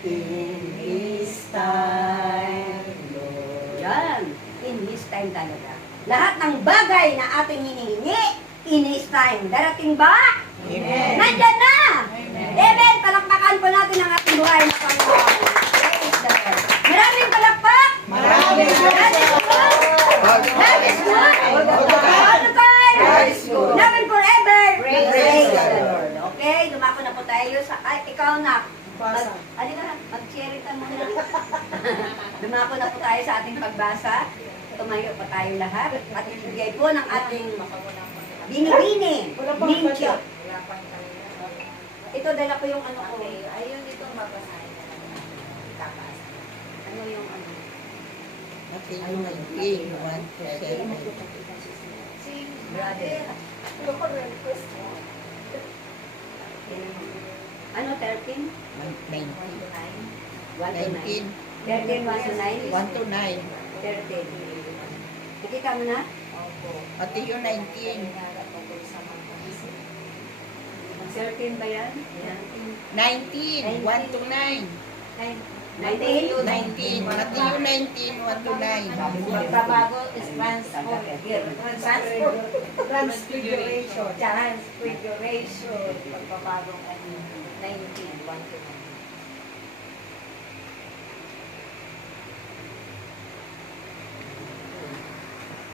In His time, Lord. Yan. In His time talaga. Lahat ng bagay na ating hinihingi, in His time. Darating ba? Amen. Nandyan na! Amen. Amen! Palakpakan po natin ang ating buhay na Panginoon. Praise the Lord. Maraming palakpak! Maraming God is good! God is good! All the time! God is good. Now and forever! Praise the the Lord. Okay, dumako na po tayo sa... Ay, ikaw na. Halika na, mag-share ka muna. Dumako na po tayo sa ating pagbasa. Tumayo pa tayo lahat. At ibigay po ng ating binibini. Mincho. Ito, dala ko yung ano ko. Ayun, ito mabasahin na lang. Tapas. Ano yung ano? Matthew 19, 1 to 7. Si brother. Ano ko rin Ano, 13? 19. 1 to 9. 19. 13, 1 to 9? 1 to 9. 13. Nakita mo na? Opo. Matthew 19. Nangarap ako sa mga 13 ba yan? 19. 1 to 9. 19? 19. Matthew 19, 1 to 9. Pagbabago is transfiguration. Transfiguration. Pagbabagong ano, 19, 1 to 9.